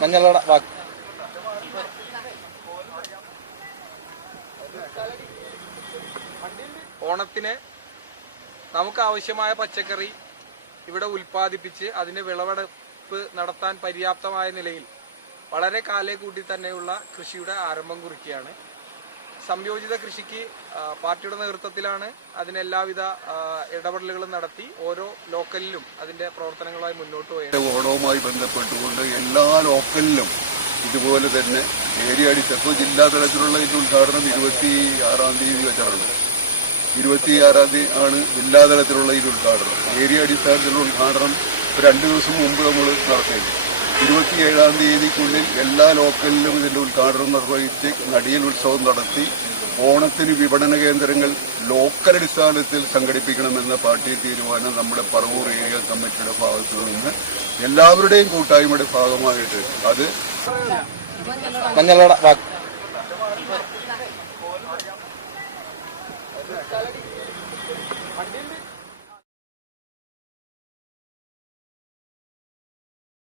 മഞ്ഞളോട വാക്ക് ഓണത്തിന് നമുക്ക് ആവശ്യമായ പച്ചക്കറി ഇവിടെ ഉൽപ്പാദിപ്പിച്ച് അതിന്റെ വിളവെടുപ്പ് നടത്താൻ പര്യാപ്തമായ നിലയിൽ വളരെ കാലേ കൂട്ടി തന്നെയുള്ള കൃഷിയുടെ ആരംഭം കുറിക്കുകയാണ്. സംയോജിത കൃഷിക്ക് പാർട്ടിയുടെ നേതൃത്വത്തിലാണ് അതിന് എല്ലാവിധ ഇടപെടലുകളും നടത്തി ഓരോ ലോക്കലിലും അതിന്റെ പ്രവർത്തനങ്ങളുമായി മുന്നോട്ട് പോയത്. ഓണവുമായി ബന്ധപ്പെട്ടുകൊണ്ട് എല്ലാ ലോക്കലിലും ഇതുപോലെ തന്നെ ഏരിയ അടിച്ചപ്പോൾ ജില്ലാ തലത്തിലുള്ള ഇതിന്റെ ഉദ്ഘാടനം ഇരുപത്തി ആറാം തീയതി വെച്ചിട്ടുണ്ട് ഇരുപത്തി ആറാം തീയതി ആണ് ജില്ലാ തലത്തിലുള്ള ഇത് ഉദ്ഘാടനം. ഏരിയ അടിസ്ഥാനത്തിലുള്ള ഉദ്ഘാടനം രണ്ടു ദിവസം മുമ്പ് നമ്മൾ നടത്തിയത്. ഇരുപത്തിയേഴാം തീയതിക്കുള്ളിൽ എല്ലാ ലോക്കലിലും ഇതിന്റെ ഉദ്ഘാടനം നിർവഹിച്ച് നടിയൽ ഉത്സവം നടത്തി ഓണത്തിന് വിപണന കേന്ദ്രങ്ങൾ ലോക്കൽ അടിസ്ഥാനത്തിൽ സംഘടിപ്പിക്കണമെന്ന പാർട്ടി തീരുമാനം നമ്മുടെ പറവൂർ ഏരിയ കമ്മിറ്റിയുടെ ഭാഗത്തു നിന്ന് എല്ലാവരുടെയും കൂട്ടായ്മയുടെ ഭാഗമായിട്ട് അത്